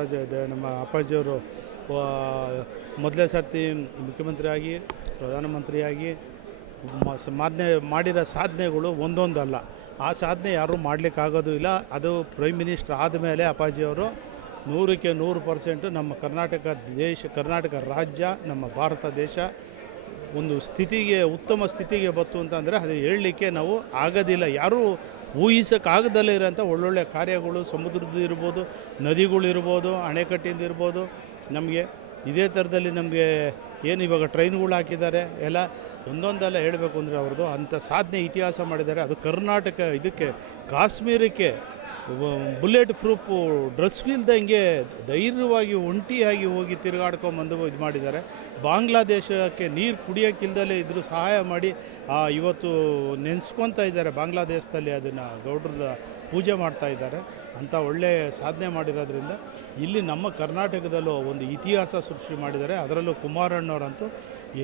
ಬಸವರಾಜ ನಮ್ಮ ಅಪ್ಪಾಜಿಯವರು ಮೊದಲೇ ಸರ್ತಿ ಮುಖ್ಯಮಂತ್ರಿಯಾಗಿ ಪ್ರಧಾನಮಂತ್ರಿಯಾಗಿ ಮಾಡಿರೋ ಸಾಧನೆಗಳು ಒಂದೊಂದಲ್ಲ. ಆ ಸಾಧನೆ ಯಾರೂ ಮಾಡಲಿಕ್ಕಾಗೋದು ಇಲ್ಲ. ಅದು ಪ್ರೈಮ್ ಮಿನಿಸ್ಟರ್ ಆದಮೇಲೆ ಅಪ್ಪಾಜಿಯವರು 100ಕ್ಕೆ 100% ನಮ್ಮ ಕರ್ನಾಟಕ ರಾಜ್ಯ, ನಮ್ಮ ಭಾರತ ದೇಶ ಒಂದು ಉತ್ತಮ ಸ್ಥಿತಿಗೆ ಬಂತು ಅಂತಂದರೆ ಅದು ಹೇಳಲಿಕ್ಕೆ ನಾವು ಆಗೋದಿಲ್ಲ. ಯಾರೂ ಊಹಿಸೋಕ್ಕಾಗದಲ್ಲೇ ಇರೋಂಥ ಒಳ್ಳೊಳ್ಳೆ ಕಾರ್ಯಗಳು, ಸಮುದ್ರದ್ದು ಇರ್ಬೋದು, ನದಿಗಳಿರ್ಬೋದು, ಅಣೆಕಟ್ಟಿಂದ ಇರ್ಬೋದು, ನಮಗೆ ಇದೇ ಥರದಲ್ಲಿ ನಮಗೆ ಏನು ಇವಾಗ ಟ್ರೈನ್ಗಳು ಹಾಕಿದ್ದಾರೆ, ಎಲ್ಲ ಒಂದೊಂದೆಲ್ಲ ಹೇಳಬೇಕು ಅಂದರೆ ಅವ್ರದ್ದು ಅಂಥ ಸಾಧನೆ ಇತಿಹಾಸ ಮಾಡಿದ್ದಾರೆ. ಅದು ಕರ್ನಾಟಕ ಇದಕ್ಕೆ ಕಾಶ್ಮೀರಕ್ಕೆ ಬುಲೆಟ್ ಪ್ರೂಫು ಡ್ರೆಸ್ಗಿಲ್ದಂಗೆ ಧೈರ್ಯವಾಗಿ ಒಂಟಿಯಾಗಿ ಹೋಗಿ ತಿರುಗಾಡ್ಕೊಂಬಂದು ಇದು ಮಾಡಿದ್ದಾರೆ. ಬಾಂಗ್ಲಾದೇಶಕ್ಕೆ ನೀರು ಕುಡಿಯೋಕ್ಕಿಲ್ದಲೇ ಇದ್ದರೂ ಸಹಾಯ ಮಾಡಿ ಇವತ್ತು ನೆನೆಸ್ಕೊತಾ ಇದ್ದಾರೆ. ಬಾಂಗ್ಲಾದೇಶದಲ್ಲಿ ಅದನ್ನು ಗೌಡ್ರದ ಪೂಜೆ ಮಾಡ್ತಾ ಇದ್ದಾರೆ. ಅಂಥ ಒಳ್ಳೆಯ ಸಾಧನೆ ಮಾಡಿರೋದ್ರಿಂದ ಇಲ್ಲಿ ನಮ್ಮ ಕರ್ನಾಟಕದಲ್ಲೂ ಒಂದು ಇತಿಹಾಸ ಸೃಷ್ಟಿ ಮಾಡಿದ್ದಾರೆ. ಅದರಲ್ಲೂ ಕುಮಾರಣ್ಣವರಂತೂ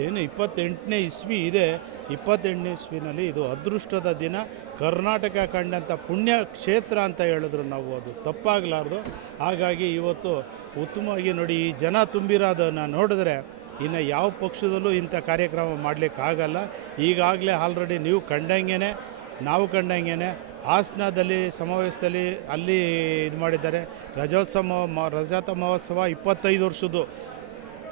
ಏನು 28ನೇ ಇಸ್ವಿ ಇದೆ, 28ನೇ ಇಸ್ವಿನಲ್ಲಿ ಇದು ಅದೃಷ್ಟದ ದಿನ. ಕರ್ನಾಟಕ ಕಂಡಂಥ ಪುಣ್ಯ ಕ್ಷೇತ್ರ ಅಂತ ಹೇಳಿದ್ರು ನಾವು, ಅದು ತಪ್ಪಾಗಲಾರ್ದು. ಹಾಗಾಗಿ ಇವತ್ತು ಉತ್ತಮವಾಗಿ ನೋಡಿ, ಈ ಜನ ತುಂಬಿರೋದನ್ನು ನೋಡಿದ್ರೆ ಇನ್ನು ಯಾವ ಪಕ್ಷದಲ್ಲೂ ಇಂಥ ಕಾರ್ಯಕ್ರಮ ಮಾಡಲಿಕ್ಕಾಗಲ್ಲ. ಈಗಾಗಲೇ ಆಲ್ರೆಡಿ ನೀವು ಕಂಡಂಗೆ ನಾವು ಕಂಡಂಗೆ ಹಾಸನದಲ್ಲಿ ಸಮಾವೇಶದಲ್ಲಿ ಅಲ್ಲಿ ಇದು ಮಾಡಿದ್ದಾರೆ. ರಜತ ಮಹೋತ್ಸವ 25 ವರ್ಷದ್ದು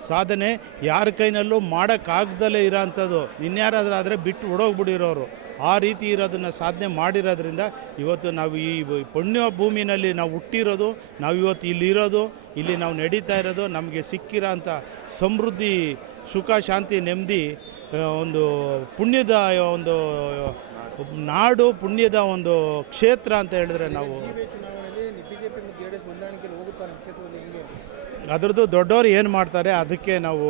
ಸಾಧನೆ ಯಾರ ಕೈನಲ್ಲೂ ಮಾಡೋಕ್ಕಾಗ್ದಲೇ ಇರೋಂಥದ್ದು. ಇನ್ಯಾರಾದರೂ ಆದರೆ ಬಿಟ್ಟು ಹೊಡೋಗ್ಬಿಟ್ಟಿರೋರು, ಆ ರೀತಿ ಇರೋದನ್ನು ಸಾಧನೆ ಮಾಡಿರೋದ್ರಿಂದ ಇವತ್ತು ನಾವು ಈ ಪುಣ್ಯ ಭೂಮಿನಲ್ಲಿ ನಾವು ಹುಟ್ಟಿರೋದು, ನಾವು ಇವತ್ತು ಇಲ್ಲಿರೋದು, ಇಲ್ಲಿ ನಾವು ನಡೀತಾ ಇರೋದು, ನಮಗೆ ಸಿಕ್ಕಿರೋ ಅಂಥ ಸಮೃದ್ಧಿ, ಸುಖ, ಶಾಂತಿ, ನೆಮ್ಮದಿ, ಒಂದು ಪುಣ್ಯದ ಒಂದು ನಾಡು, ಪುಣ್ಯದ ಒಂದು ಕ್ಷೇತ್ರ ಅಂತ ಹೇಳಿದ್ರೆ ನಾವು ಅದರದ್ದು ದೊಡ್ಡವ್ರು ಏನು ಮಾಡ್ತಾರೆ ಅದಕ್ಕೆ ನಾವು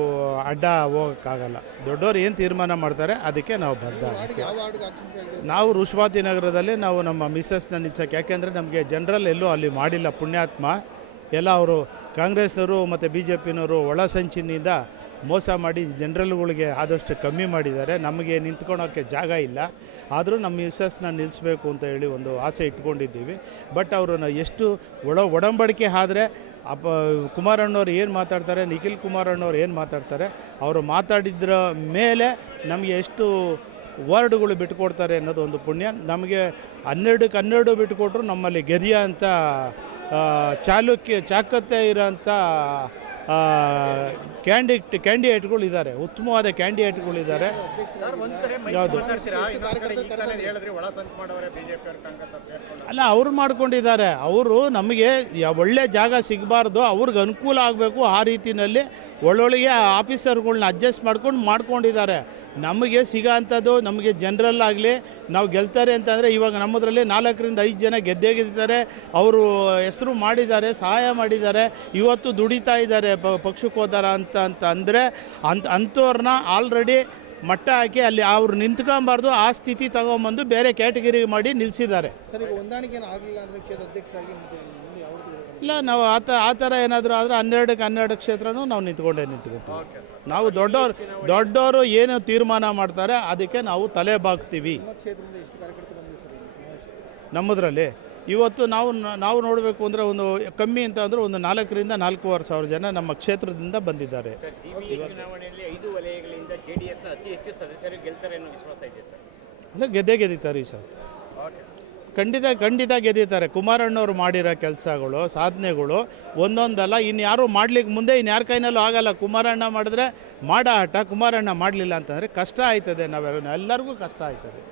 ಅಡ್ಡ ಹೋಗೋಕ್ಕಾಗಲ್ಲ. ದೊಡ್ಡವ್ರು ಏನು ತೀರ್ಮಾನ ಮಾಡ್ತಾರೆ ಅದಕ್ಕೆ ನಾವು ಬದ್ಧ. ನಾವು ಋಷಭಾವತಿ ನಗರದಲ್ಲಿ ನಾವು ನಮ್ಮ ಮಿಸ್ಸಸ್ನ ನಿಲ್ಸೋಕ್ಕೆ, ಯಾಕೆಂದರೆ ನಮಗೆ ಜನರಲ್ ಎಲ್ಲೂ ಅಲ್ಲಿ ಮಾಡಿಲ್ಲ. ಪುಣ್ಯಾತ್ಮ ಎಲ್ಲ ಅವರು ಕಾಂಗ್ರೆಸ್ನವರು ಮತ್ತು BJPನವರು ಒಳಸಂಚಿನಿಂದ ಮೋಸ ಮಾಡಿ ಜನರಲ್ಗಳಿಗೆ ಆದಷ್ಟು ಕಮ್ಮಿ ಮಾಡಿದ್ದಾರೆ. ನಮಗೆ ನಿಂತ್ಕೊಳ್ಳೋಕ್ಕೆ ಜಾಗ ಇಲ್ಲ. ಆದರೂ ನಮ್ಮ ಮಿಸ್ಸಸ್ನ ನಿಲ್ಲಿಸಬೇಕು ಅಂತ ಹೇಳಿ ಒಂದು ಆಸೆ ಇಟ್ಕೊಂಡಿದ್ದೀವಿ. ಬಟ್ ಅವ್ರನ್ನ ಎಷ್ಟು ಒಡಂಬಡಿಕೆ ಆದರೆ ಕುಮಾರಣ್ಣವ್ರು ಏನು ಮಾತಾಡ್ತಾರೆ, ನಿಖಿಲ್ ಕುಮಾರಣ್ಣವ್ರು ಏನು ಮಾತಾಡ್ತಾರೆ, ಅವರು ಮಾತಾಡಿದ್ರ ಮೇಲೆ ನಮಗೆ ಎಷ್ಟು ವಾರ್ಡ್ಗಳು ಬಿಟ್ಟುಕೊಡ್ತಾರೆ ಅನ್ನೋದು ಒಂದು ಪುಣ್ಯ. ನಮಗೆ 12ಕ್ಕೆ 12 ಬಿಟ್ಟುಕೊಟ್ರು ನಮ್ಮಲ್ಲಿ ಗೆದಿಯ ಅಂತ ಚಾಕತ್ತೆ ಇರೋಂಥ ಕ್ಯಾಂಡಿಡೇಟ್ಗಳು ಇದ್ದಾರೆ, ಉತ್ತಮವಾದ ಕ್ಯಾಂಡಿಡೇಟ್ಗಳಿದ್ದಾರೆ. ಯಾವುದು ಅಲ್ಲ, ಅವ್ರು ಮಾಡ್ಕೊಂಡಿದ್ದಾರೆ. ಅವರು ನಮಗೆ ಒಳ್ಳೆ ಜಾಗ ಸಿಗಬಾರ್ದು, ಅವ್ರಿಗೆ ಅನುಕೂಲ ಆಗಬೇಕು, ಆ ರೀತಿಯಲ್ಲಿ ಒಳ್ಳೊಳ್ಳೆಗೆ ಆಫೀಸರ್ಗಳ್ನ ಅಡ್ಜಸ್ಟ್ ಮಾಡ್ಕೊಂಡಿದ್ದಾರೆ. ನಮಗೆ ಸಿಗೋ ಅಂಥದ್ದು, ನಮಗೆ ಜನರಲ್ ಆಗಲಿ ನಾವು ಗೆಲ್ತಾರೆ ಅಂತಂದರೆ ಇವಾಗ ನಮ್ಮದ್ರಲ್ಲಿ 4ರಿಂದ 5 ಜನ ಗೆದ್ದಿದ್ದಾರೆ. ಅವರು ಹೆಸರು ಮಾಡಿದ್ದಾರೆ, ಸಹಾಯ ಮಾಡಿದ್ದಾರೆ, ಇವತ್ತು ದುಡಿತಾ ಇದ್ದಾರೆ, ಪಕ್ಷಕ್ಕೆ ಹೋದಾರ ಅಂತ ಅಂದರೆ ಅಂಥವ್ರನ್ನ ಆಲ್ರೆಡಿ ಮಟ್ಟ ಹಾಕಿ ಅಲ್ಲಿ ಅವ್ರು ನಿಂತ್ಕೊಬಾರ್ದು, ಆ ಸ್ಥಿತಿ ತಗೊಂಬಂದು ಬೇರೆ ಕ್ಯಾಟಗರಿ ಮಾಡಿ ನಿಲ್ಲಿಸಿದ್ದಾರೆ. ಇಲ್ಲ, ನಾವು ಆ ಥರ ಏನಾದರೂ ಆದರೆ 12ಕ್ಕೆ 12 ಕ್ಷೇತ್ರನೂ ನಾವು ನಿಂತ್ಕೊಳ್ತೀವಿ. ನಾವು ದೊಡ್ಡವರು ಏನು ತೀರ್ಮಾನ ಮಾಡ್ತಾರೆ ಅದಕ್ಕೆ ನಾವು ತಲೆ ಬಾಗ್ತೀವಿ. ನಮ್ಮದ್ರಲ್ಲಿ ಇವತ್ತು ನಾವು ನೋಡಬೇಕು ಅಂದರೆ ಒಂದು ಕಮ್ಮಿ ಅಂತ ಅಂದರೆ ಒಂದು 4ರಿಂದ 4,500 ಜನ ನಮ್ಮ ಕ್ಷೇತ್ರದಿಂದ ಬಂದಿದ್ದಾರೆ. ಅಲ್ಲ, ಗೆದ್ದಿದ್ದಾರೆ ಈ ಸರ್, ಖಂಡಿತ ಗೆದ್ದಿದ್ದಾರೆ. ಕುಮಾರಣ್ಣವ್ರು ಮಾಡಿರೋ ಕೆಲಸಗಳು, ಸಾಧನೆಗಳು ಒಂದೊಂದಲ್ಲ. ಇನ್ಯಾರು ಮಾಡ್ಲಿಕ್ಕೆ ಮುಂದೆ ಇನ್ಯಾರ ಕೈನಲ್ಲೂ ಆಗಲ್ಲ. ಕುಮಾರಣ್ಣ ಮಾಡಿದ್ರೆ ಮಾಡೋ ಆಟ, ಕುಮಾರಣ್ಣ ಮಾಡಲಿಲ್ಲ ಅಂತಂದರೆ ಕಷ್ಟ ಆಯ್ತದೆ. ಎಲ್ಲರಿಗೂ ಕಷ್ಟ ಆಯ್ತದೆ.